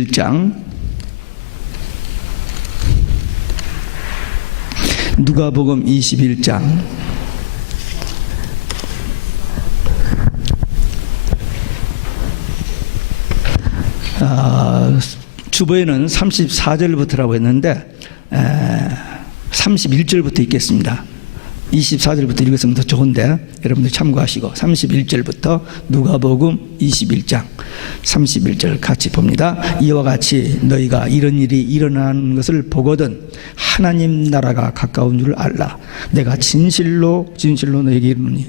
1장 누가복음 21장 주보에는 34절부터라고 했는데 31절부터 읽겠습니다. 24절부터 읽었으면 더 좋은데 여러분들 참고하시고 31절부터 누가복음 21장 31절 같이 봅니다. 이와 같이 너희가 이런 일이 일어나는 것을 보거든 하나님 나라가 가까운 줄 알라. 내가 진실로 너희에게 이르노니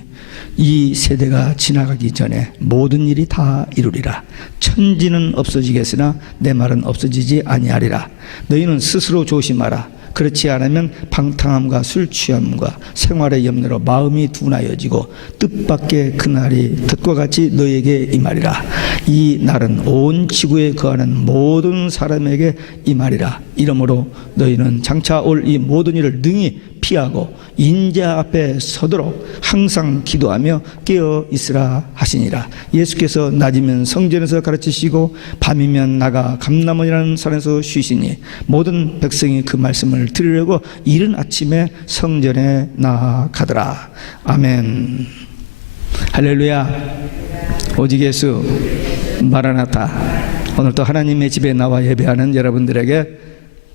이 세대가 지나가기 전에 모든 일이 다 이루리라. 천지는 없어지겠으나 내 말은 없어지지 아니하리라. 너희는 스스로 조심하라. 그렇지 않으면 방탕함과 술 취함과 생활의 염려로 마음이 둔하여지고 뜻밖의 그날이 덫과 같이 너희에게 임하리라. 이 날은 온 지구에 거하는 모든 사람에게 임하리라. 이러므로 너희는 장차 올 이 모든 일을 능히 피하고 인자 앞에 서도록 항상 기도하며 깨어 있으라 하시니라. 예수께서 낮이면 성전에서 가르치시고 밤이면 나가 감람원이라는 산에서 쉬시니 모든 백성이 그 말씀을 들으려고 이른 아침에 성전에 나아가더라. 아멘. 할렐루야. 오직 예수 마라나타. 오늘도 하나님의 집에 나와 예배하는 여러분들에게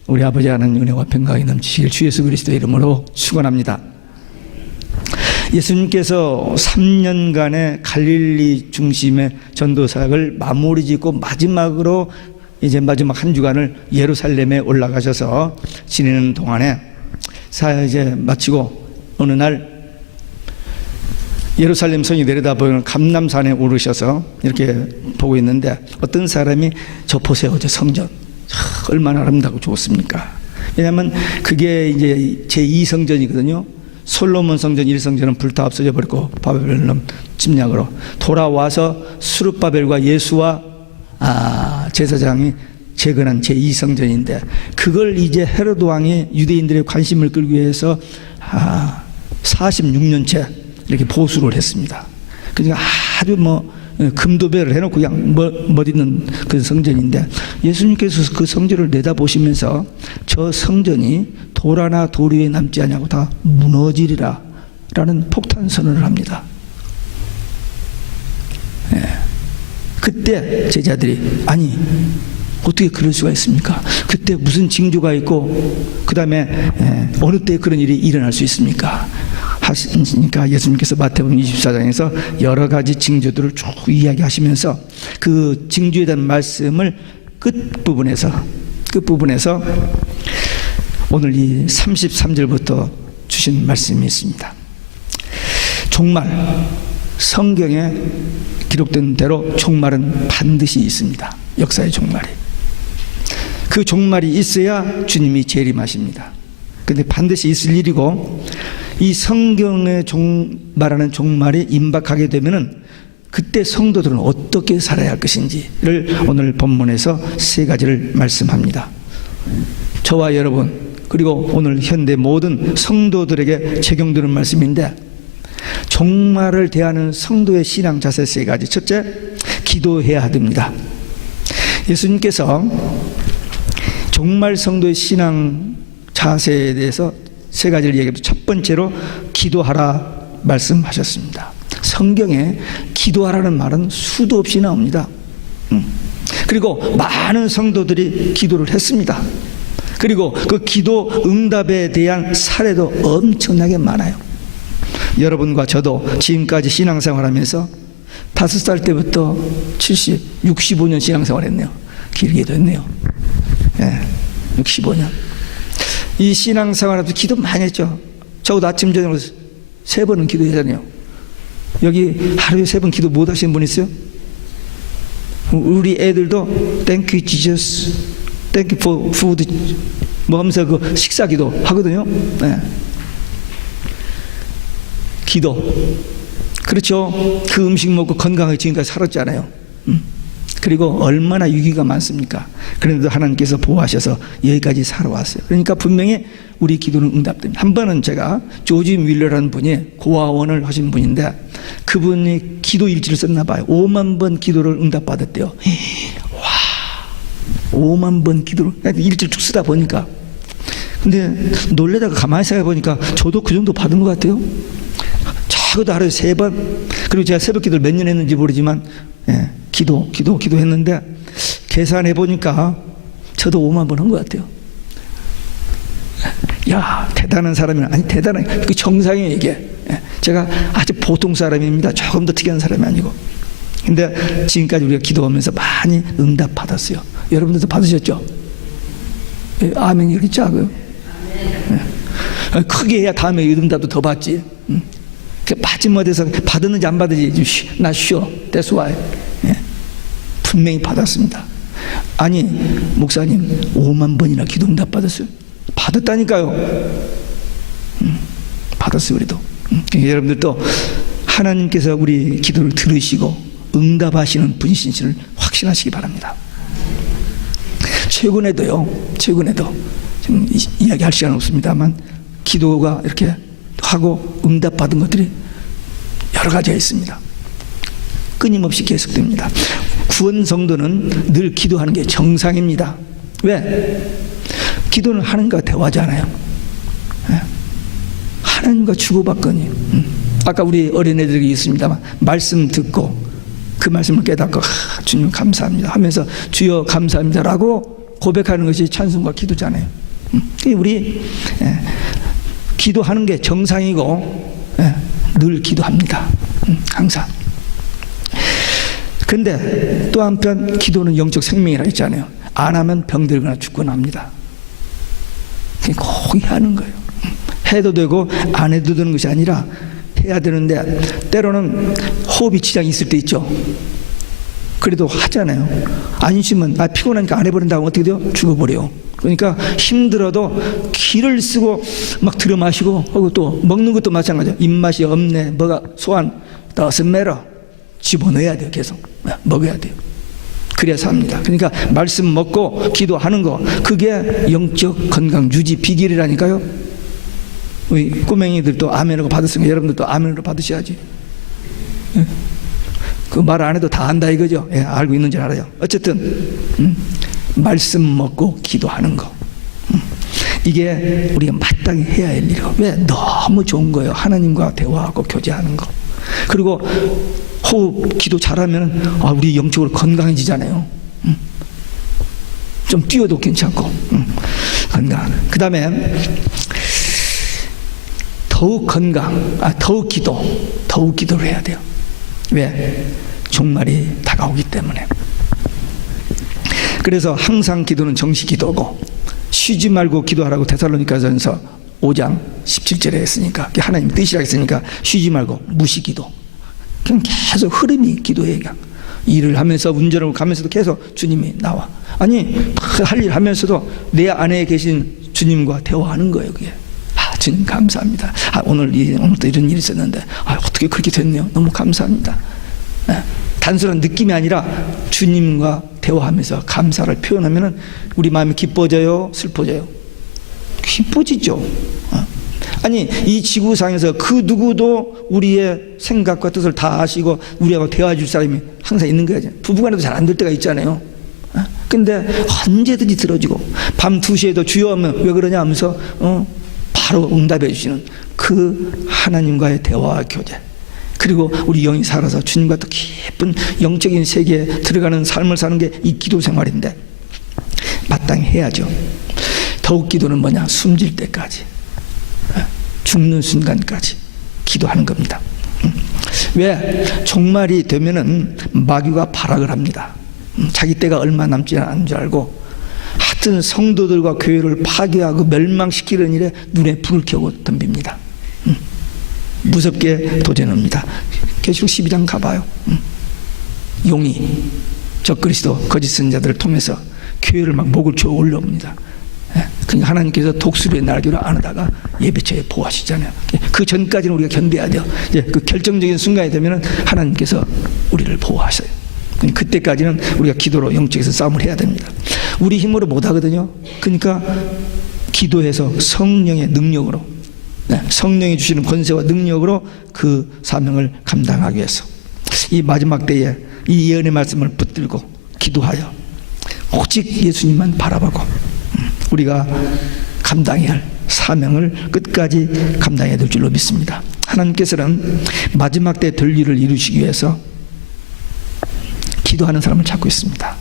우리 아버지 하나님 은혜와 평강이 넘치시길 주 예수 그리스도 이름으로 축원합니다. 예수님께서 3년간의 갈릴리 중심의 전도 사역을 마무리 짓고 마지막으로 이제 마지막 한 주간을 예루살렘에 올라가셔서 지내는 동안에 이제 마치고 어느 날 예루살렘 성이 내려다보는 감람산에 오르셔서 이렇게 보고 있는데 어떤 사람이 저 보세요, 저 성전 얼마나 아름다고 좋습니까? 왜냐하면 그게 이제 제2성전이거든요. 솔로몬 성전 1성전은 불타 없어져 버렸고 바벨론 침략으로 돌아와서 수룹바벨과 예수와 제사장이 재건한 제2성전인데 그걸 이제 헤로드 왕이 유대인들의 관심을 끌기 위해서 46년째 이렇게 보수를 했습니다. 그러니까 아주 금도배를 해놓고 그냥 멋있는 그 성전인데 예수님께서 그 성전을 내다보시면서 저 성전이 돌 하나 돌 위에 남지 않냐고 다 무너지리라 라는 폭탄 선언을 합니다. 그때 제자들이 아니 어떻게 그럴 수가 있습니까? 그때 무슨 징조가 있고 그 다음에 어느 때 그런 일이 일어날 수 있습니까? 하시니까 예수님께서 마태복음 24장에서 여러 가지 징조들을 쭉 이야기하시면서 그 징조에 대한 말씀을 끝부분에서 오늘 이 33절부터 주신 말씀이 있습니다. 종말, 성경에 기록된 대로 종말은 반드시 있습니다. 역사의 종말이. 그 종말이 있어야 주님이 재림하십니다. 그런데 반드시 있을 일이고 이 성경에 말하는 종말이 임박하게 되면은 그때 성도들은 어떻게 살아야 할 것인지를 오늘 본문에서 세 가지를 말씀합니다. 저와 여러분 그리고 오늘 현대 모든 성도들에게 적용되는 말씀인데 종말을 대하는 성도의 신앙 자세 세 가지. 첫째, 기도해야 됩니다. 예수님께서 종말 성도의 신앙 자세에 대해서 세 가지를 얘기합니다. 첫 번째로 기도하라 말씀하셨습니다. 성경에 기도하라는 말은 수도 없이 나옵니다. 그리고 많은 성도들이 기도를 했습니다. 그리고 그 기도 응답에 대한 사례도 엄청나게 많아요. 여러분과 저도 지금까지 신앙생활하면서 5살 때부터 65년 신앙생활했네요. 길게도 했네요. 65년. 이 신앙생활에서 기도 많이 했죠. 적어도 아침 저녁으로 3번은 기도하잖아요. 여기 하루에 3번 기도 못 하시는 분 있어요? 우리 애들도 Thank you Jesus, Thank you for food 하면서 그 식사 기도 하거든요. 기도. 그렇죠. 그 음식 먹고 건강하게 지금까지 살았잖아요. 그리고 얼마나 위기가 많습니까? 그런데도 하나님께서 보호하셔서 여기까지 살아왔어요. 그러니까 분명히 우리 기도는 응답됩니다. 한 번은 제가 조지 윌러라는 분이 고아원을 하신 분인데 그분이 기도 일지를 썼나 봐요. 5만 번 기도를 응답받았대요. 와, 5만 번 기도를 일주일 쭉 쓰다 보니까. 근데 놀래다가 가만히 생각해 보니까 저도 그 정도 받은 것 같아요. 적어도 하루에 3번. 그리고 제가 새벽 기도를 몇 년 했는지 모르지만 기도했는데 계산해 보니까 저도 5만 번 한 것 같아요. 야, 대단한 사람이나 아니 대단한 그 정상이에요 이게. 제가 아주 보통 사람입니다. 조금 더 특이한 사람이 아니고. 근데 지금까지 우리가 기도하면서 많이 응답 받았어요. 여러분들도 받으셨죠? 아멘 이렇게 작아요. 크게 해야 다음에 응답도 더 받지. 마지못해서 받았는지 안 받았는지 나 쉬어. That's why. 분명히 받았습니다. 아니 목사님 5만 번이나 기도 응답 받았어요. 받았다니까요. 받았어요 우리도. 여러분들도 하나님께서 우리 기도를 들으시고 응답하시는 분이신 줄을 확신하시기 바랍니다. 최근에도 지금 이야기할 시간 없습니다만 기도가 이렇게 하고 응답받은 것들이 여러 가지가 있습니다. 끊임없이 계속됩니다. 구원 성도는 늘 기도하는 게 정상입니다. 왜? 기도는 하나님과 대화잖아요. 하나님과 주고받거니. 아까 우리 어린애들이 있습니다만 말씀 듣고 그 말씀을 깨닫고 주님 감사합니다 하면서 주여 감사합니다라고 고백하는 것이 찬송과 기도잖아요. 우리 기도하는 게 정상이고 늘 기도합니다. 항상. 근데 또 한편 기도는 영적 생명이라 했잖아요. 안 하면 병들거나 죽거나 합니다. 꼭 하는 거예요. 해도 되고 안 해도 되는 것이 아니라 해야 되는데 때로는 호흡이 지장이 있을 때 있죠. 그래도 하잖아요. 안심은 피곤하니까 안 해버린다고 어떻게 돼요? 죽어버려요. 그러니까 힘들어도 기를 쓰고 막 들여 마시고 하고 또 먹는 것도 마찬가지예요. 입맛이 없네 뭐가 소환 doesn't matter 집어넣어야 돼요. 계속 먹어야 돼요. 그래야 삽니다. 그러니까 말씀 먹고 기도하는 거 그게 영적 건강 유지 비결이라니까요. 우리 꼬맹이들도 아멘으로 받았으니까 여러분들도 아멘으로 받으셔야지. 그 말 안 해도 다 안다 이거죠. 알고 있는 줄 알아요. 어쨌든 말씀 먹고 기도하는 거 이게 우리가 마땅히 해야 할 일이고 왜? 너무 좋은 거예요. 하나님과 대화하고 교제하는 거. 그리고 호흡 기도 잘하면 우리 영적으로 건강해지잖아요. 좀 뛰어도 괜찮고 건강. 그 다음에 더욱 건강, 더욱 기도를 해야 돼요. 왜? 종말이 다가오기 때문에. 그래서 항상 기도는 정시 기도고 쉬지 말고 기도하라고 데살로니가전서 5장 17절에 했으니까 하나님 뜻이라 했으니까 쉬지 말고 무시 기도. 그냥 계속 흐름이 기도해. 그냥 일을 하면서 운전을 가면서도 계속 주님이 나와. 아니 할 일 하면서도 내 안에 계신 주님과 대화하는 거예요. 그게. 주님 감사합니다. 오늘도 이런 일이 있었는데 어떻게 그렇게 됐네요. 너무 감사합니다. 단순한 느낌이 아니라 주님과 대화하면서 감사를 표현하면 우리 마음이 기뻐져요? 슬퍼져요? 기뻐지죠. 아니 이 지구상에서 그 누구도 우리의 생각과 뜻을 다 아시고 우리하고 대화해 줄 사람이 항상 있는 거야. 부부간에도 잘 안 될 때가 있잖아요. 근데 언제든지 들어주고 밤 2시에도 주여 하면 왜 그러냐 하면서 바로 응답해 주시는 그 하나님과의 대화와 교제, 그리고 우리 영이 살아서 주님과 더 깊은 영적인 세계에 들어가는 삶을 사는 게 이 기도 생활인데 마땅히 해야죠. 더욱 기도는 뭐냐? 숨질 때까지, 죽는 순간까지 기도하는 겁니다. 왜? 종말이 되면은 마귀가 발악을 합니다. 자기 때가 얼마 남지 않은 줄 알고 하여튼 성도들과 교회를 파괴하고 멸망시키는 일에 눈에 불을 켜고 덤빕니다. 무섭게 도전합니다. 계시록 12장 가봐요. 용이 적그리스도 거짓 선자들을 통해서 교회를 막 목을 쳐 올려옵니다. 그러니까 하나님께서 독수리의 날개로 안으다가 예배처에 보호하시잖아요. 그 전까지는 우리가 견뎌야 돼요. 이제 그 결정적인 순간이 되면은 하나님께서 우리를 보호하셔요. 그때까지는 우리가 기도로 영적에서 싸움을 해야 됩니다. 우리 힘으로 못 하거든요. 그러니까 기도해서 성령의 능력으로, 성령이 주시는 권세와 능력으로 그 사명을 감당하기 위해서 이 마지막 때에 이 예언의 말씀을 붙들고 기도하여 오직 예수님만 바라보고 우리가 감당해야 할 사명을 끝까지 감당해야 될 줄로 믿습니다. 하나님께서는 마지막 때 될 일을 이루시기 위해서 기도하는 사람을 찾고 있습니다.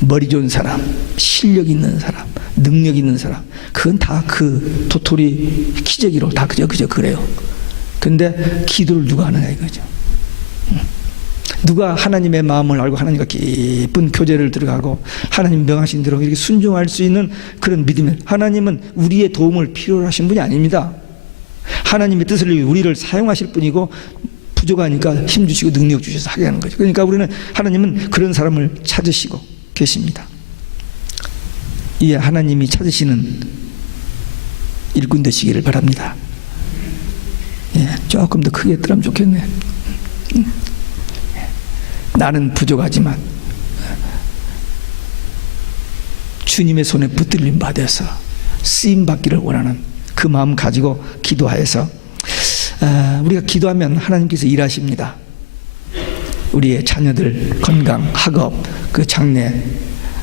머리 좋은 사람, 실력 있는 사람, 능력 있는 사람, 그건 다 그 도토리 기저귀로 다 그저 그래요. 근데 기도를 누가 하느냐 이거죠. 누가 하나님의 마음을 알고 하나님과 깊은 교제를 들어가고 하나님 명하신 대로 이렇게 순종할 수 있는 그런 믿음을, 하나님은 우리의 도움을 필요로 하신 분이 아닙니다. 하나님의 뜻을 위해 우리를 사용하실 분이고 부족하니까 힘 주시고 능력 주셔서 하게 하는 거죠. 그러니까 우리는 하나님은 그런 사람을 찾으시고 계십니다. 이 하나님이 찾으시는 일꾼 되시기를 바랍니다. 예, 조금 더 크게 들으면 좋겠네. 나는 부족하지만 주님의 손에 붙들림 받아서 쓰임 받기를 원하는 그 마음 가지고 기도하여서 우리가 기도하면 하나님께서 일하십니다. 우리의 자녀들 건강, 학업, 그 장래,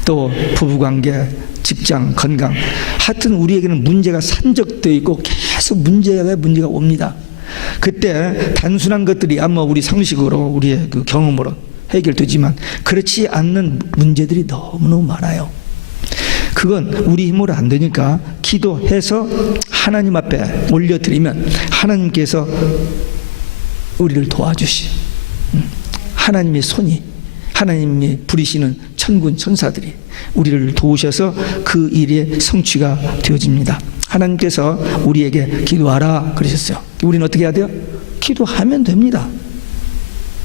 또 부부관계, 직장, 건강, 하여튼 우리에게는 문제가 산적되어 있고 계속 문제가 옵니다. 그때 단순한 것들이 아마 우리 상식으로 우리의 그 경험으로 해결되지만 그렇지 않는 문제들이 너무너무 많아요. 그건 우리 힘으로 안 되니까 기도해서 하나님 앞에 올려드리면 하나님께서 우리를 도와주시, 하나님의 손이, 하나님이 부리시는 천군 천사들이 우리를 도우셔서 그 일의 성취가 되어집니다. 하나님께서 우리에게 기도하라 그러셨어요. 우리는 어떻게 해야 돼요? 기도하면 됩니다.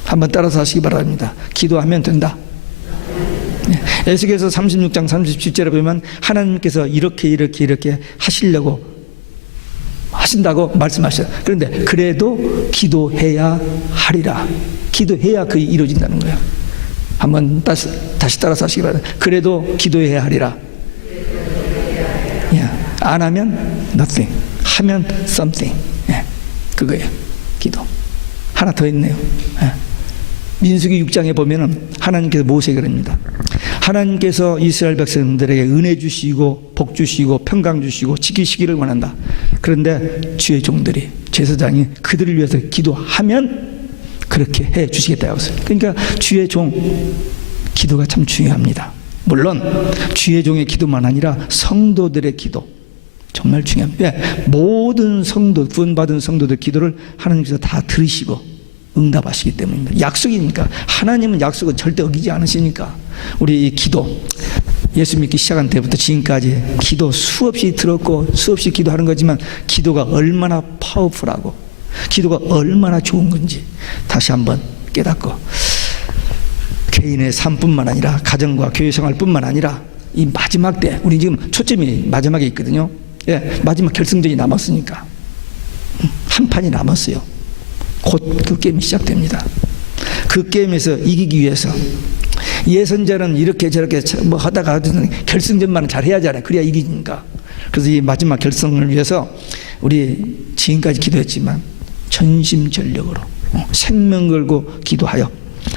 한번 따라서 하시기 바랍니다. 기도하면 된다. 에스겔서 36장 37절에 보면 하나님께서 이렇게 하시려고 하신다고 말씀하셔요. 그런데 그래도 기도해야 하리라. 기도해야 그게 이루어진다는 거예요. 한번 다시 따라서 하시기 바랍니다. 그래도 기도해야 하리라. 안 하면 nothing, 하면 something. 그거예요. 기도. 하나 더 있네요. 민수기 6장에 보면은 하나님께서 모세에게 그럽니다. 하나님께서 이스라엘 백성들에게 은혜 주시고 복 주시고 평강 주시고 지키시기를 원한다. 그런데 주의 종들이, 제사장이 그들을 위해서 기도하면 그렇게 해 주시겠다고 했어요. 그러니까 주의 종 기도가 참 중요합니다. 물론 주의 종의 기도만 아니라 성도들의 기도 정말 중요합니다. 모든 성도, 구원받은 성도들 기도를 하나님께서 다 들으시고 응답하시기 때문입니다. 약속이니까. 하나님은 약속은 절대 어기지 않으시니까. 우리 이 기도, 예수 믿기 시작한 때부터 지금까지 기도 수없이 들었고 수없이 기도하는 거지만 기도가 얼마나 파워풀하고 기도가 얼마나 좋은 건지 다시 한번 깨닫고 개인의 삶뿐만 아니라 가정과 교회 생활뿐만 아니라 이 마지막 때, 우리 지금 초점이 마지막에 있거든요. 마지막 결승전이 남았으니까 한 판이 남았어요. 곧 그 게임이 시작됩니다. 그 게임에서 이기기 위해서 예선전은 이렇게 저렇게 뭐 하다가 결승전만 잘 해야 하잖아요. 그래야 이기니까. 그래서 이 마지막 결승을 위해서 우리 지금까지 기도했지만 전심전력으로 생명 걸고 기도하여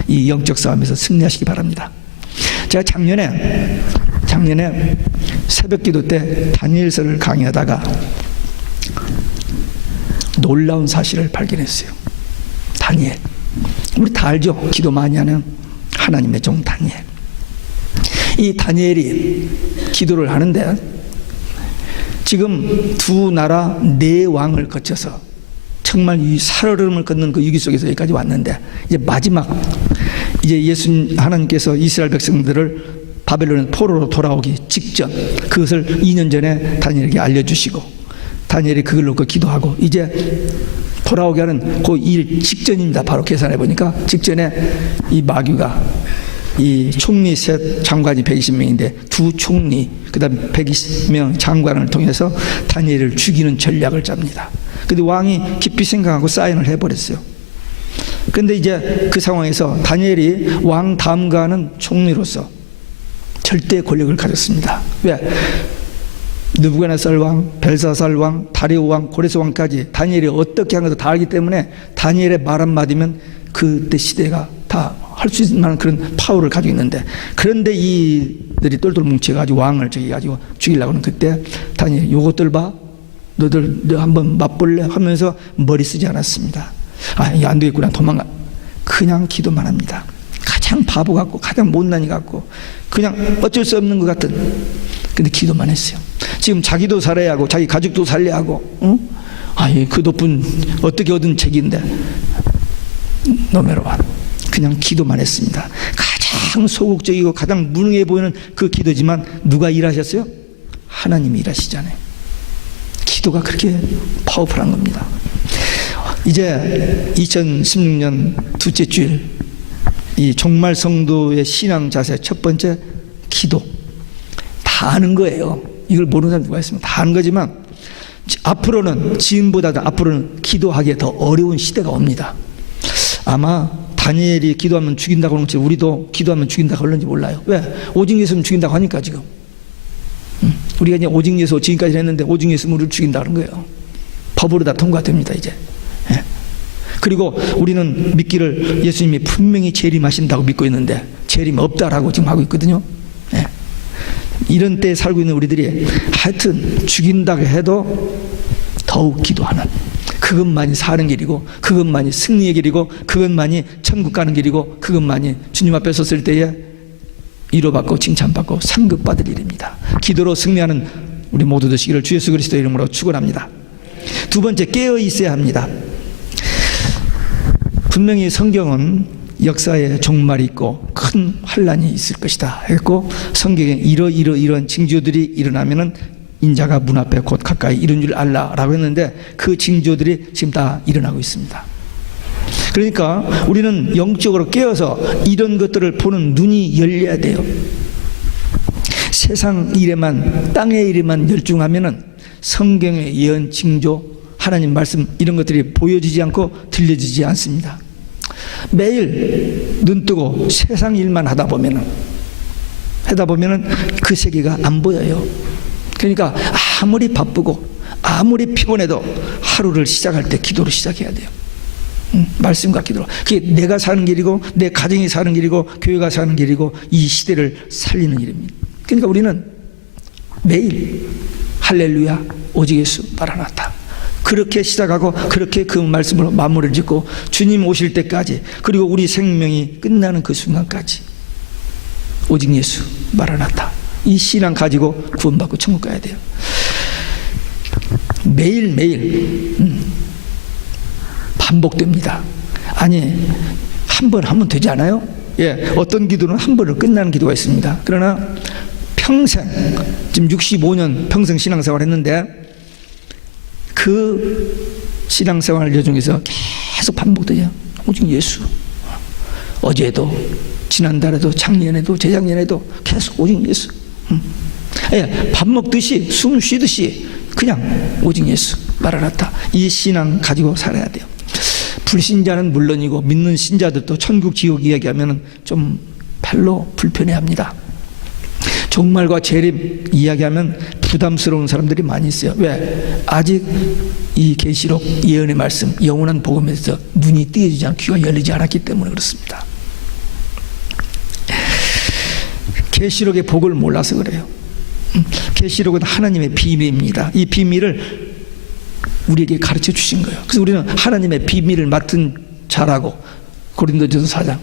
이 영적 싸움에서 승리하시기 바랍니다. 제가 작년에 새벽 기도 때 다니엘서를 강의하다가 놀라운 사실을 발견했어요. 다니엘, 우리 다 알죠? 기도 많이 하는 하나님의 종 다니엘. 이 다니엘이 기도를 하는데 지금 두 나라 네 왕을 거쳐서 정말 이 살얼음을 걷는 그 위기 속에서 여기까지 왔는데 이제 마지막, 이제 하나님께서 이스라엘 백성들을 바벨론 포로로 돌아오기 직전, 그것을 2년 전에 다니엘에게 알려주시고 다니엘이 그걸 놓고 기도하고 이제 돌아오게 하는 그 일 직전입니다. 바로 계산해 보니까 직전에 이 마귀가 이 총리 셋, 장관이 120명인데 두 총리, 그 다음에 120명 장관을 통해서 다니엘을 죽이는 전략을 짭니다. 근데 왕이 깊이 생각하고 사인을 해버렸어요. 근데 이제 그 상황에서 다니엘이 왕 다음가는 총리로서 절대 권력을 가졌습니다. 왜? 느부갓네살 왕, 벨사살 왕, 다리오 왕, 고레스 왕까지 다니엘이 어떻게 한 것을 다 알기 때문에 다니엘의 말 한마디면 그때 시대가 다 할 수 있을 만한 그런 파워를 가지고 있는데, 그런데 이들이 똘똘 뭉쳐가지고 왕을 저기 가지고 죽이려고 하는 그때 다니엘, 요것들 봐, 너들 한번 맛볼래 하면서 머리 쓰지 않았습니다. 아, 이게 안 되겠구나, 도망가. 그냥 기도만 합니다. 가장 바보 같고 가장 못난이 같고 그냥 어쩔 수 없는 것 같은, 근데 기도만 했어요. 지금 자기도 살아야 하고 자기 가족도 살려야 하고, 응? 아예 그 덕분 어떻게 얻은 책인데 너메로와 그냥 기도만 했습니다. 가장 소극적이고 가장 무능해 보이는 그 기도지만 누가 일하셨어요? 하나님이 일하시잖아요. 기도가 그렇게 파워풀한 겁니다. 이제 2016년 둘째 주일, 이 종말 성도의 신앙 자세 첫 번째, 기도. 다 아는 거예요. 이걸 모르는 사람 누가 있으면 다 아는 거지만 앞으로는, 지금보다도 앞으로는 기도하기에 더 어려운 시대가 옵니다. 아마 다니엘이 기도하면 죽인다고 하는 것처럼 우리도 기도하면 죽인다고 하는지 몰라요. 왜? 오직 예수는 죽인다고 하니까 지금. 우리가 이제 오직 예수 지금까지 했는데 오직 예수는 우리를 죽인다는 거예요. 법으로 다 통과됩니다 이제. 예. 그리고 우리는 믿기를 예수님이 분명히 재림하신다고 믿고 있는데 재림 없다라고 지금 하고 있거든요. 예. 이런 때에 살고 있는 우리들이 하여튼 죽인다고 해도 더욱 기도하는, 그것만이 사는 길이고 그것만이 승리의 길이고 그것만이 천국 가는 길이고 그것만이 주님 앞에 섰을 때에 위로받고 칭찬받고 상급받을 일입니다. 기도로 승리하는 우리 모두 되시기를 주 예수 그리스도의 이름으로 축원합니다. 두 번째, 깨어 있어야 합니다. 분명히 성경은 역사에 종말이 있고 큰 환란이 있을 것이다 했고, 성경에 이런 징조들이 일어나면은 인자가 문 앞에 곧 가까이 이른 줄 알라라고 했는데 그 징조들이 지금 다 일어나고 있습니다. 그러니까 우리는 영적으로 깨어서 이런 것들을 보는 눈이 열려야 돼요. 세상 일에만, 땅의 일에만 열중하면은 성경의 예언, 징조, 하나님 말씀 이런 것들이 보여지지 않고 들려지지 않습니다. 매일 눈 뜨고 세상 일만 하다 보면은 그 세계가 안 보여요. 그러니까 아무리 바쁘고 아무리 피곤해도 하루를 시작할 때 기도로 시작해야 돼요. 말씀과 기도로. 그게 내가 사는 길이고 내 가정이 사는 길이고 교회가 사는 길이고 이 시대를 살리는 일입니다. 그러니까 우리는 매일 할렐루야 오직 예수 마라나타 그렇게 시작하고 그렇게 그 말씀으로 마무리를 짓고 주님 오실 때까지, 그리고 우리 생명이 끝나는 그 순간까지 오직 예수 마라나타 이 신앙 가지고 구원받고 천국 가야 돼요. 매일매일 반복됩니다. 아니, 한 번 하면 되지 않아요? 예, 어떤 기도는 한 번으로 끝나는 기도가 있습니다. 그러나 평생, 지금 65년 평생 신앙생활 했는데 그 신앙생활 여정에서 계속 반복되죠. 오직 예수. 어제도, 지난달에도, 작년에도, 재작년에도 계속 오직 예수. 예, 밥 먹듯이 숨 쉬듯이 그냥 오직 예수 마라나타 이 신앙 가지고 살아야 돼요. 불신자는 물론이고 믿는 신자들도 천국 지옥 이야기하면 좀 별로 불편해합니다. 종말과 재림 이야기하면 부담스러운 사람들이 많이 있어요. 왜? 아직 이 계시록 예언의 말씀, 영원한 복음에서 눈이 띄어지지 않고 귀가 열리지 않았기 때문에 그렇습니다. 계시록의 복을 몰라서 그래요. 계시록은 하나님의 비밀입니다. 이 비밀을 우리에게 가르쳐 주신 거예요. 그래서 우리는 하나님의 비밀을 맡은 자라고 고린도전서 4장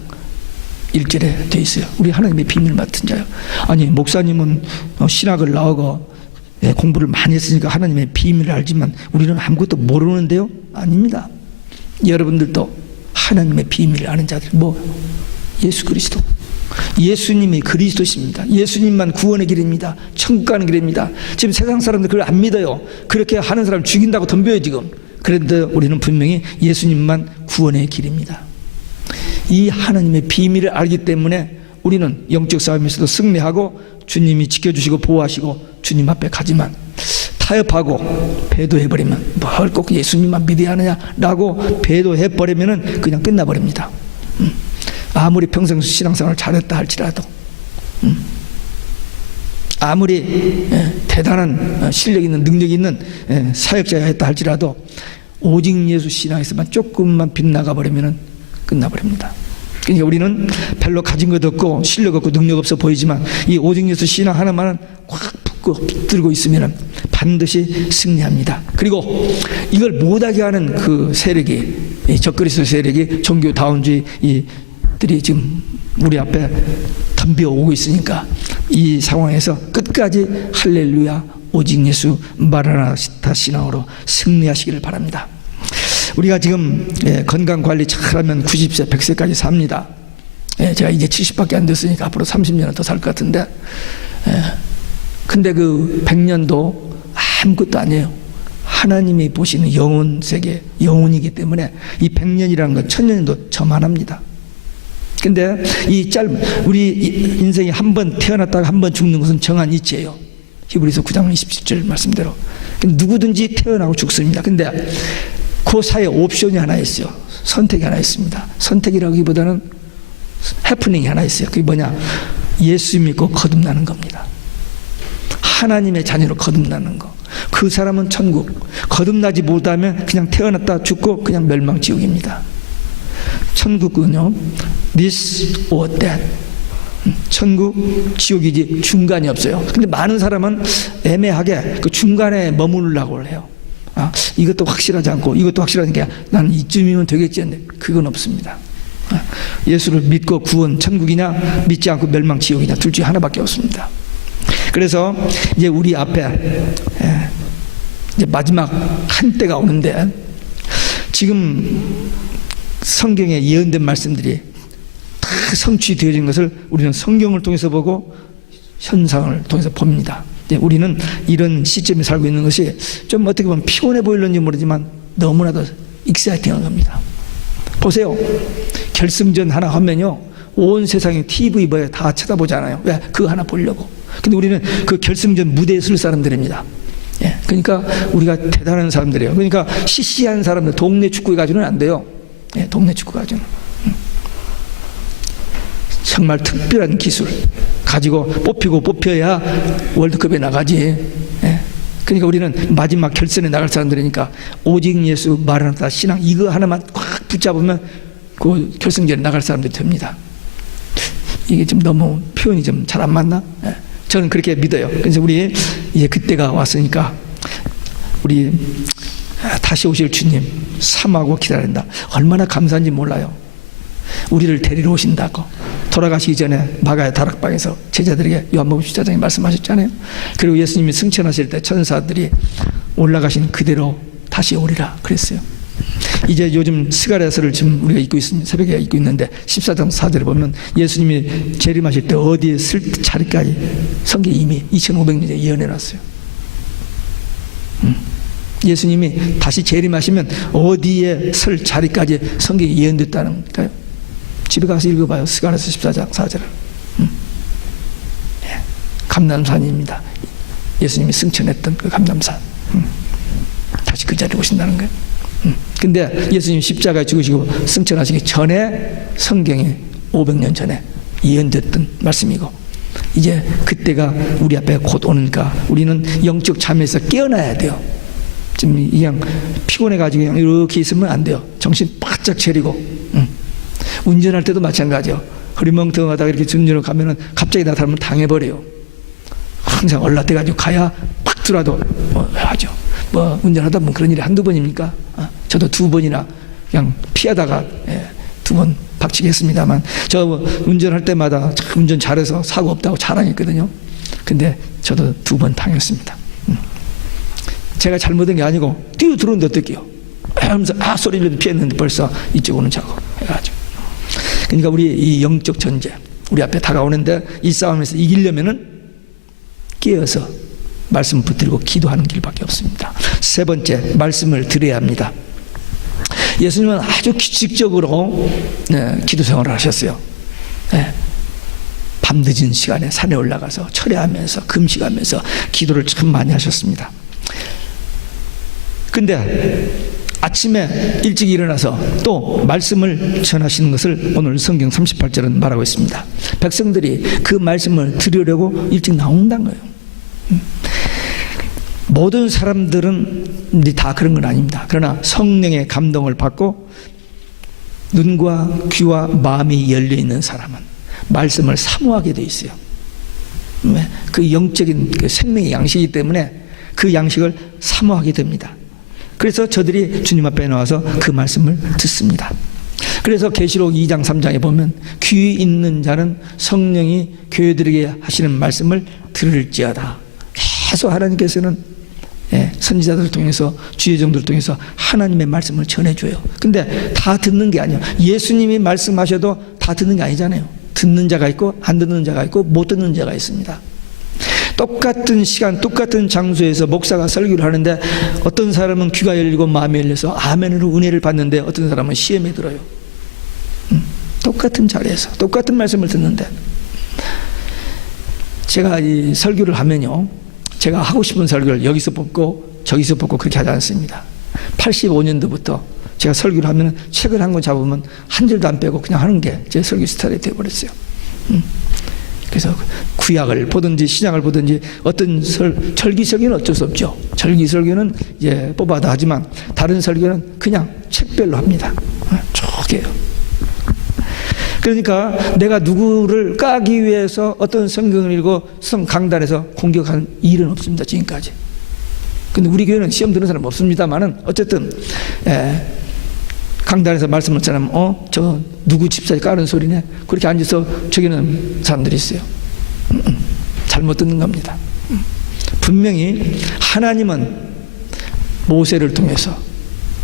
1절에 돼 있어요. 우리 하나님의 비밀을 맡은 자요. 아니, 목사님은 신학을 나오고 공부를 많이 했으니까 하나님의 비밀을 알지만 우리는 아무것도 모르는데요? 아닙니다. 여러분들도 하나님의 비밀을 아는 자들, 예수 그리스도, 예수님이 그리스도십니다. 예수님만 구원의 길입니다. 천국 가는 길입니다. 지금 세상 사람들 그걸 안 믿어요. 그렇게 하는 사람 죽인다고 덤벼요 지금. 그런데 우리는 분명히 예수님만 구원의 길입니다. 이 하나님의 비밀을 알기 때문에 우리는 영적 싸움에서도 승리하고 주님이 지켜주시고 보호하시고 주님 앞에 가지만, 타협하고 배도해버리면 뭘 꼭 예수님만 믿어야 하느냐라고 배도해버리면 그냥 끝나버립니다. 아무리 평생 신앙생활을 잘했다 할지라도, 아무리 대단한 실력 있는 능력 있는 사역자였다 할지라도 오직 예수 신앙에서만 조금만 빗나가 버리면 끝나버립니다. 그러니까 우리는 별로 가진 것 없고 실력 없고 능력 없어 보이지만 이 오직 예수 신앙 하나만은 꽉 붙들고 있으면 반드시 승리합니다. 그리고 이걸 못하게 하는 그 세력이, 이 적그리스도 세력이 종교 다운주의들이 지금 우리 앞에 덤벼오고 있으니까 이 상황에서 끝까지 할렐루야 오직 예수 마라나타 신앙으로 승리하시기를 바랍니다. 우리가 지금 건강관리 잘하면 90세 100세까지 삽니다. 제가 이제 70밖에 안 됐으니까 앞으로 30년은 더 살 것 같은데, 근데 그 100년도 아무것도 아니에요. 하나님이 보시는 영혼 세계, 영혼이기 때문에 이 100년이라는 건 1000년도 저만합니다. 근데 우리 인생이 한 번 태어났다가 한 번 죽는 것은 정한 이치예요. 히브리서 9장 27절 말씀대로. 누구든지 태어나고 죽습니다. 근데 그 사이에 옵션이 하나 있어요. 선택이 하나 있습니다. 선택이라기보다는 해프닝이 하나 있어요. 그게 뭐냐? 예수 믿고 거듭나는 겁니다. 하나님의 자녀로 거듭나는 거. 그 사람은 천국. 거듭나지 못하면 그냥 태어났다 죽고 그냥 멸망지옥입니다. 천국은요, this or that. 천국, 지옥이지 중간이 없어요. 근데 많은 사람은 애매하게 그 중간에 머무르려고 해요. 이것도 확실하지 않고 이것도 확실하니까 나는 이쯤이면 되겠지 했는데 그건 없습니다. 예수를 믿고 구원 천국이냐, 믿지 않고 멸망 지옥이냐, 둘 중에 하나밖에 없습니다. 그래서 이제 우리 앞에 이제 마지막 한때가 오는데, 지금 성경에 예언된 말씀들이 다 성취되어진 것을 우리는 성경을 통해서 보고 현상을 통해서 봅니다. 우리는 이런 시점에 살고 있는 것이 좀 어떻게 보면 피곤해 보일는지 모르지만 너무나도 익사이팅한 겁니다. 보세요. 결승전 하나 하면요, 온 세상에 TV 뭐에 다 쳐다보잖아요. 왜? 그거 하나 보려고. 근데 우리는 그 결승전 무대에 설 사람들입니다. 그러니까 우리가 대단한 사람들이에요. 그러니까 시시한 사람들, 동네 축구 가지고는 안 돼요. 동네 축구 가지고는. 정말 특별한 기술 가지고 뽑혀야 월드컵에 나가지. 그러니까 우리는 마지막 결선에 나갈 사람들이니까 오직 예수 마라나타 신앙 이거 하나만 꽉 붙잡으면 그 결승전에 나갈 사람들이 됩니다. 이게 좀 너무 표현이 좀 잘 안 맞나? 저는 그렇게 믿어요. 그래서 우리 이제 그때가 왔으니까 우리 다시 오실 주님 삼하고 기다린다. 얼마나 감사한지 몰라요. 우리를 데리러 오신다고. 돌아가시기 전에 마가의 다락방에서 제자들에게 요한복음 14장에 말씀하셨잖아요. 그리고 예수님이 승천하실 때 천사들이 올라가신 그대로 다시 오리라 그랬어요. 이제 요즘 스가랴서를 지금 우리가 읽고 있습니다. 새벽에 읽고 있는데 14장 4절에 보면 예수님이 재림하실 때 어디에 쓸 자리까지 성경이 이미 2500년에 예언해 놨어요. 예수님이 다시 재림하시면 어디에 설 자리까지 성경이 예언됐다는 거예요. 집에 가서 읽어봐요. 스가랴서 14장 4절을. 감람산입니다. 예수님이 승천했던 그 감람산. 다시 그 자리에 오신다는 거예요. 근데 예수님 십자가에 죽으시고 승천하시기 전에 성경에 500년 전에 예언됐던 말씀이고, 이제 그때가 우리 앞에 곧 오니까 우리는 영적 잠에서 깨어나야 돼요. 지금 그냥 피곤해가지고 그냥 이렇게 있으면 안 돼요. 정신 바짝 차리고. 운전할 때도 마찬가지요. 흐리멍텅하다가 이렇게 운전을 가면은 갑자기 나타나면 당해버려요. 항상 얼라대가지고 가야 팍 들어도 하죠. 운전하다 보면 그런 일이 한두 번입니까? 저도 2번이나 그냥 피하다가 2번 박치겠습니다만, 저 운전할 때마다 운전 잘해서 사고 없다고 자랑했거든요. 근데 저도 2번 당했습니다. 제가 잘못한 게 아니고 뛰어 들어오는데 어떡해요? 하면서 소리를 피했는데 벌써 이쪽 오는 차고 해가지고. 그러니까 우리 이 영적 전쟁 우리 앞에 다가오는데 이 싸움에서 이기려면은 깨어서 말씀 붙들고 기도하는 길밖에 없습니다. 세 번째, 말씀을 들어야 합니다. 예수님은 아주 규칙적으로 기도 생활을 하셨어요. 밤늦은 시간에 산에 올라가서 철야하면서 금식하면서 기도를 참 많이 하셨습니다. 근데 아침에 일찍 일어나서 또 말씀을 전하시는 것을 오늘 성경 38절은 말하고 있습니다. 백성들이 그 말씀을 들으려고 일찍 나온다는 거예요. 모든 사람들은 다 그런 건 아닙니다. 그러나 성령의 감동을 받고 눈과 귀와 마음이 열려 있는 사람은 말씀을 사모하게 돼 있어요. 왜? 그 영적인 그 생명의 양식이기 때문에 그 양식을 사모하게 됩니다. 그래서 저들이 주님 앞에 나와서 그 말씀을 듣습니다. 그래서 계시록 2장 3장에 보면 귀 있는 자는 성령이 교회들에게 하시는 말씀을 들을지어다. 계속 하나님께서는 선지자들을 통해서 주의 종들을 통해서 하나님의 말씀을 전해줘요. 근데 다 듣는 게 아니에요. 예수님이 말씀하셔도 다 듣는 게 아니잖아요. 듣는 자가 있고 안 듣는 자가 있고 못 듣는 자가 있습니다. 똑같은 시간 똑같은 장소에서 목사가 설교를 하는데 어떤 사람은 귀가 열리고 마음이 열려서 아멘으로 은혜를 받는데 어떤 사람은 시험에 들어요. 똑같은 자리에서 똑같은 말씀을 듣는데 제가 이 설교를 하면요, 제가 하고 싶은 설교를 여기서 뽑고 저기서 뽑고 그렇게 하지 않습니다. 85년도부터 제가 설교를 하면 책을 한 권 잡으면 한 줄도 안 빼고 그냥 하는 게 제 설교 스타일이 되어버렸어요. 그래서 구약을 보든지 신약을 보든지 어떤 절기 설교는 어쩔 수 없죠. 절기 설교는 이제 뽑아도 하지만 다른 설교는 그냥 책별로 합니다. 쭉 해요. 그러니까 내가 누구를 까기 위해서 어떤 성경을 읽고 강단에서 공격한 일은 없습니다. 지금까지. 근데 우리 교회는 시험 드는 사람 없습니다만은 어쨌든 강단에서 말씀을 전하면 저 누구 집사에 까는 소리네. 그렇게 앉아서 저기는 사람들이 있어요. 잘못 듣는 겁니다. 분명히 하나님은 모세를 통해서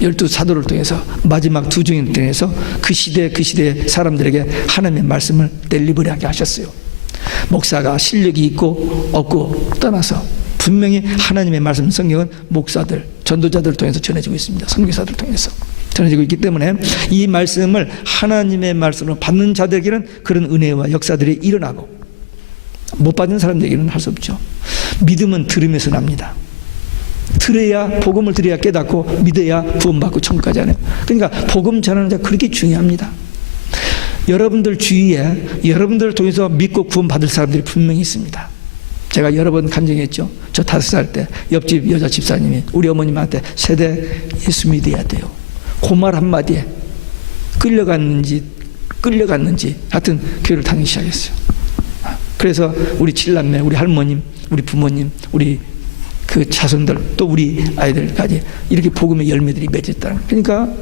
12사도를 통해서 마지막 두 증인을 통해서 그 시대의 사람들에게 하나님의 말씀을 델리버리하게 하셨어요. 목사가 실력이 있고 없고 떠나서 분명히 하나님의 말씀 성경은 목사들, 전도자들을 통해서 전해지고 있습니다. 선교사들을 통해서 전해지고 있기 때문에 이 말씀을 하나님의 말씀으로 받는 자들에게는 그런 은혜와 역사들이 일어나고 못 받는 사람들에게는 할 수 없죠. 믿음은 들으면서 납니다. 들어야 복음을 들어야 깨닫고 믿어야 구원받고 천국까지 하네요. 그러니까 복음 전하는 자 그렇게 중요합니다. 여러분들 주위에 여러분들을 통해서 믿고 구원받을 사람들이 분명히 있습니다. 제가 여러 번 간증했죠. 저 5살 때 옆집 여자 집사님이 우리 어머님한테 세대 예수 믿어야 돼요. 그 말 한마디에 끌려갔는지 하여튼 교회를 다니기 시작했어요. 그래서 우리 칠남매, 우리 할머님, 우리 부모님, 우리 그 자손들 또 우리 아이들까지 이렇게 복음의 열매들이 맺었다는 거예요. 그러니까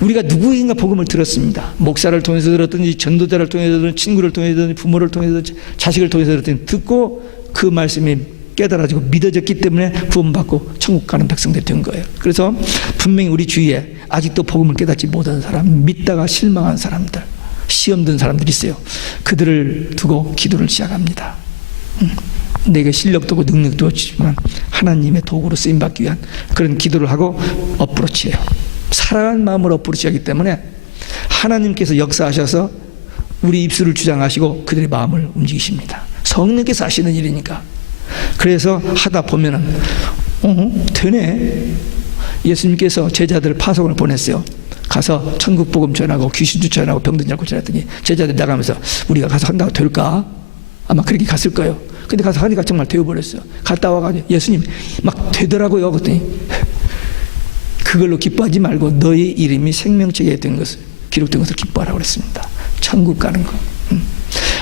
우리가 누구인가 복음을 들었습니다. 목사를 통해서 들었든지 전도자를 통해서 들었든지 친구를 통해서 들었든지 부모를 통해서 자식을 통해서 들었든지 듣고 그 말씀이 깨달아지고 믿어졌기 때문에 구원받고 천국 가는 백성들이 된 거예요. 그래서 분명히 우리 주위에 아직도 복음을 깨닫지 못한 사람, 믿다가 실망한 사람들, 시험 든 사람들이 있어요. 그들을 두고 기도를 시작합니다. 내게 실력도 없고 능력도 없지만 하나님의 도구로 쓰임받기 위한 그런 기도를 하고 어프로치해요. 사랑하는 마음으로 어프로치하기 때문에 하나님께서 역사하셔서 우리 입술을 주장하시고 그들의 마음을 움직이십니다. 성령께서 하시는 일이니까. 그래서 하다 보면은 되네. 예수님께서 제자들 파송을 보냈어요. 가서 천국 복음 전하고 귀신 쫓아내고 병든 자고 전했더니 제자들이 나가면서 우리가 가서 한다고 될까? 아마 그렇게 갔을 거예요. 근데 가서 하니까 정말 되어버렸어요. 갔다 와가지고 예수님 막 되더라고요. 그랬더니 그걸로 기뻐하지 말고 너의 이름이 생명책에 된 것을 기록된 것을 기뻐하라고 그랬습니다. 천국 가는 거.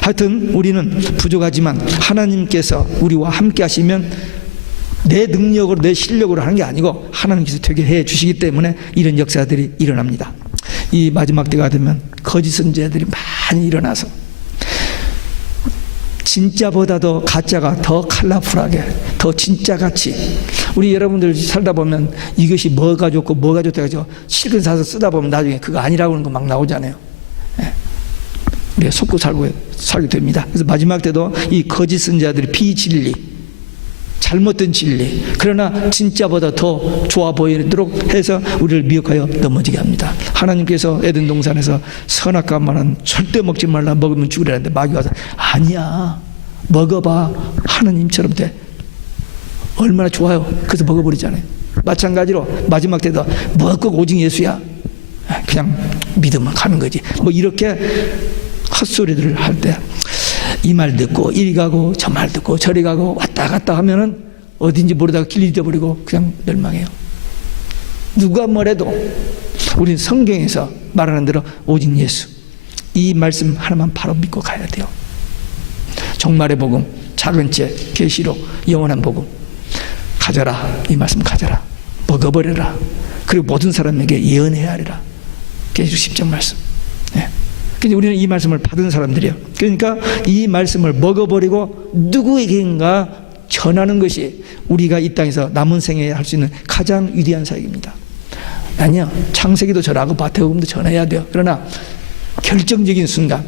하여튼 우리는 부족하지만 하나님께서 우리와 함께 하시면 내 능력으로 내 실력으로 하는 게 아니고 하나님께서 되게 해 주시기 때문에 이런 역사들이 일어납니다. 이 마지막 때가 되면 거짓 선지자들이 많이 일어나서 진짜보다도 가짜가 더 컬러풀하게 더 진짜같이 우리 여러분들 살다 보면 이것이 뭐가 좋고 뭐가 좋다 해서 실컷 사서 쓰다 보면 나중에 그거 아니라고 하는 거 막 나오잖아요. 우리가 속고 살게 됩니다. 그래서 마지막 때도 이 거짓 선지자들이 비진리, 잘못된 진리, 그러나 진짜보다 더 좋아 보이도록 해서 우리를 미혹하여 넘어지게 합니다. 하나님께서 에덴 동산에서 선악과 말은 절대 먹지 말라, 먹으면 죽으라는데 마귀 와서 아니야, 먹어봐, 하나님처럼 돼. 얼마나 좋아요. 그래서 먹어버리잖아요. 마찬가지로 마지막 때도 먹고 오직 예수야, 그냥 믿으면 가는 거지. 뭐 이렇게 헛소리들을 할 때 이 말 듣고 이리 가고 저 말 듣고 저리 가고 왔다 갔다 하면은 어딘지 모르다가 길 잃어버리고 그냥 멸망해요. 누가 뭐래도 우리는 성경에서 말하는 대로 오직 예수, 이 말씀 하나만 바로 믿고 가야 돼요. 종말의 복음, 작은 죄, 계시록, 영원한 복음 가져라. 이 말씀 가져라. 먹어버려라. 그리고 모든 사람에게 예언해야 하리라. 계시록 10장 말씀. 네. 그러니까 우리는 이 말씀을 받은 사람들이에요. 그러니까 이 말씀을 먹어버리고 누구에게인가 전하는 것이 우리가 이 땅에서 남은 생에 할 수 있는 가장 위대한 사역입니다. 아니요, 창세기도 전하고 마태복음도 전해야 돼요. 그러나 결정적인 순간,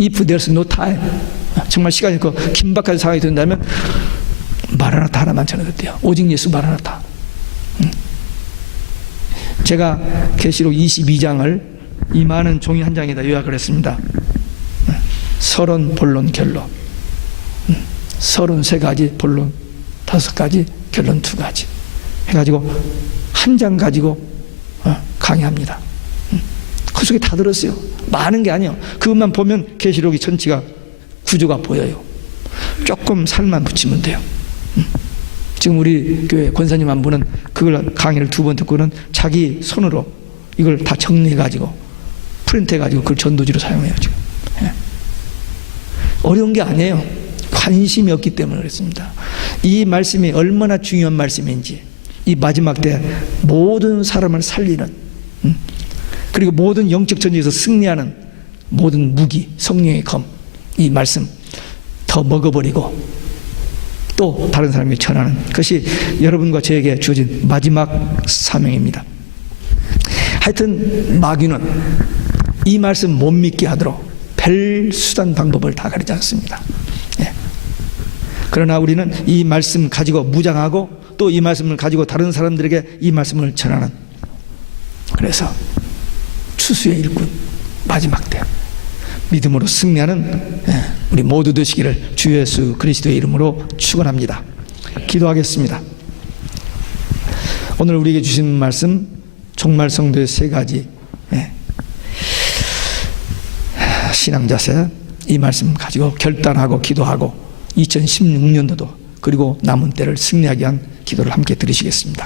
if there's no time, 정말 시간이 있고 긴박한 상황이 된다면 마라나타 하나만 전해도 돼요. 오직 예수 마라나타. 제가 계시록 22장을 이 많은 종이 한 장에다 요약을 했습니다. 서론, 본론, 결론. 33가지, 본론 5가지, 결론 2가지 해가지고 한 장 가지고 강의합니다. 그 속에 다 들었어요. 많은 게 아니에요. 그것만 보면 계시록이 전체가 구조가 보여요. 조금 살만 붙이면 돼요. 지금 우리 교회 권사님 한 분은 그걸 강의를 2번 듣고는 자기 손으로 이걸 다 정리해가지고 프린트해가지고 그걸 전도지로 사용해요. 지금 어려운 게 아니에요. 관심이 없기 때문에 그렇습니다. 이 말씀이 얼마나 중요한 말씀인지, 이 마지막 때 모든 사람을 살리는, 그리고 모든 영적 전쟁에서 승리하는 모든 무기, 성령의 검, 이 말씀 더 먹어버리고 또 다른 사람에게 전하는 것이 여러분과 저에게 주어진 마지막 사명입니다. 하여튼 마귀는 이 말씀 못 믿게 하도록 별 수단 방법을 다 가리지 않습니다. 그러나 우리는 이 말씀 가지고 무장하고 또 이 말씀을 가지고 다른 사람들에게 이 말씀을 전하는, 그래서 추수의 일꾼, 마지막 때 믿음으로 승리하는 우리 모두 되시기를 주 예수 그리스도의 이름으로 축원합니다. 기도하겠습니다. 오늘 우리에게 주신 말씀, 종말 성도의 3가지 신앙 자세, 이 말씀 가지고 결단하고 기도하고 2016년도도 그리고 남은 때를 승리하게 한 기도를 함께 드리시겠습니다.